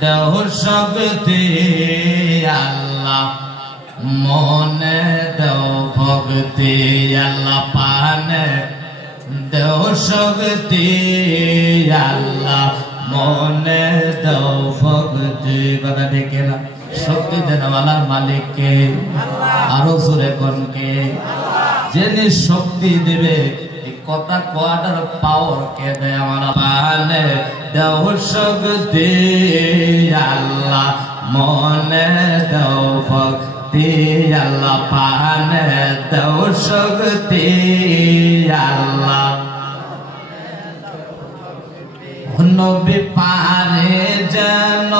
দেও শক্তি আল্লাহ মনে দেও ভক্তি আল্লাহ পানে দেও শক্তি আল্লাহ মনে দেও ভক্তি কথা দেখে না শক্তি দেনওয়ালার মালিক কে আরো জোরে কোন কে যিনি শক্তি দেবে কথা কোয়াটার পাওয়ার কে দেয় আমার পানে দেও শক্তি আল্লাহ মনে দেও ভক্তি আল্লাহ পানে দেও শক্তি আল্লাহ নবী পারে যেন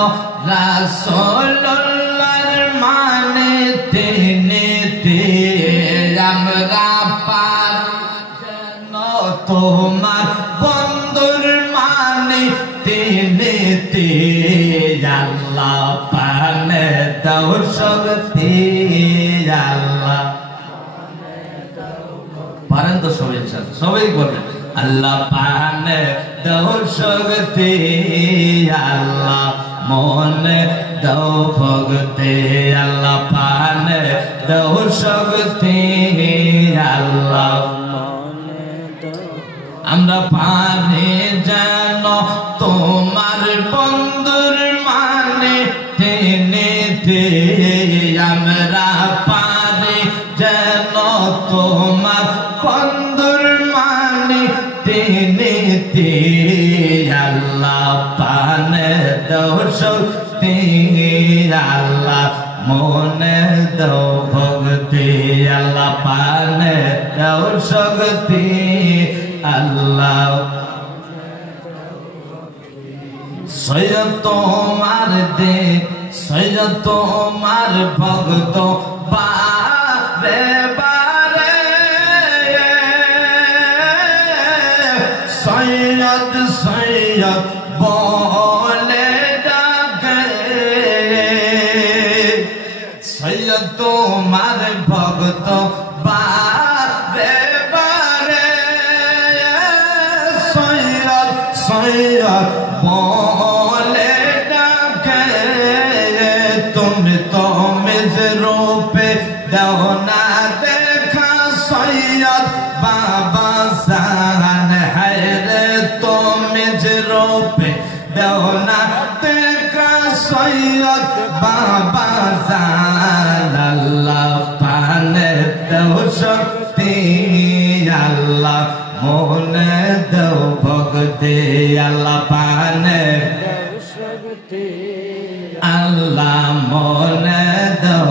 রাসূলুল্লাহর মানে তিনিতে আমরা পার যেন তোমার বন্ধুর মানে তিনিতে আল্লাহ পানে দাও শক্তি আল্লাহ পারেন তো সবাই সবাই বলেন আল্লাহ পানে দাও শক্তি আল্লাহ মনে দাও ভক্তি আল্লাহ পানে দাও শক্তি আল্লাহ আমরা পানে যেন তোমার বন্ধুর মানে তিনিতে আমরা পারে যেন তোমার বন্ধুর মানে তিনিতে আল্লাহ পানে দাও শক্তি আল্লাহ মনে দাও ভক্তি আল্লাহ পানে দাও শক্তি আল্লাহ সৈয়দ তোমার দে সৈয়দ তোমার ভক্ত বারে বারে সৈয়দ সৈয়দ বলে ডাকে সৈয়দ তোমার ভক্ত বারে বারে সৈয়দ সৈয়দ বলে ডাকে তুমি তো মিজ রূপে দাও না দেখা সৈয়দ বাবা জান হায়রে তুমি যে রূপে দাও না দেখা সৈয়দ বাবা জান আল্লাহ পানে দাও শক্তি আল্লাহ মনে দাও ভক্তি আল্লাহ পানে আল্লাহ মনে দাও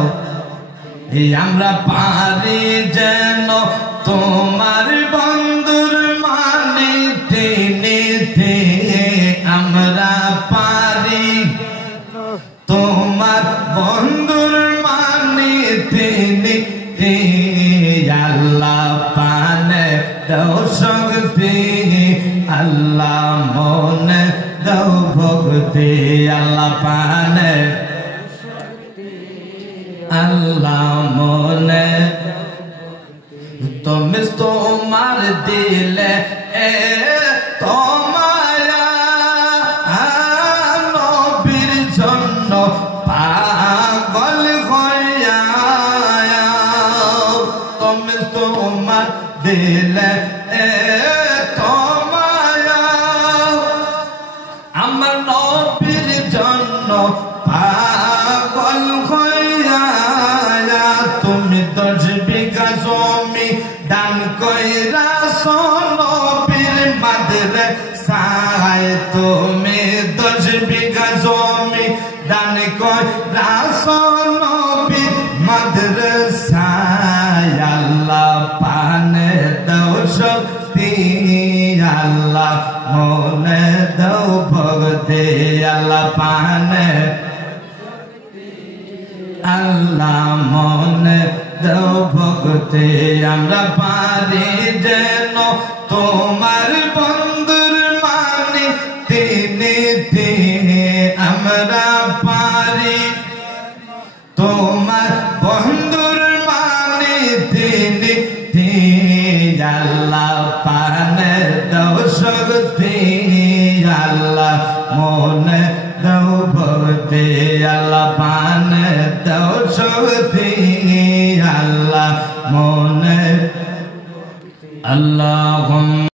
আমরা পারি যেন তোমার বন্ধুর মানে তিনিতে আমরা পারি তোমার বন্ধুর মানে তিনিতে আল্লাহ পানে দাও শক্তি আল্লাহ মনে দাও ভক্তি আল্লাহ পানে আল্লাহ মনে তুমি তোমার দিলে তোমায়া নবীর জন্য পাগল হইয়া তুমি তোমার দিলে তোমায়া আমার নবীর জন্য পাগল হইয়া তুমি 10 বিঘা জমি দান কইরা নবীর মাদ্রাসায় তুমি 10 বিঘা জমি দান কইরা নবীর মাদ্রাসায় আল্লাহ পানে দাও শক্তি আল্লাহ মনে দাও ভক্তি আল্লাহ পানে আল্লাহ মনে দাও ভক্তি আমরা পারি যেন তোমার বন্ধুর মানে তিনিতে আমরা পারি তোমার বন্ধুর মানে তিনিতে আল্লাহ পানে দাও শক্তি আল্লাহ মনে দাও ভক্তি আল্লাহ পান দাও শক্তি আল্লাহ মনে আল্লাহ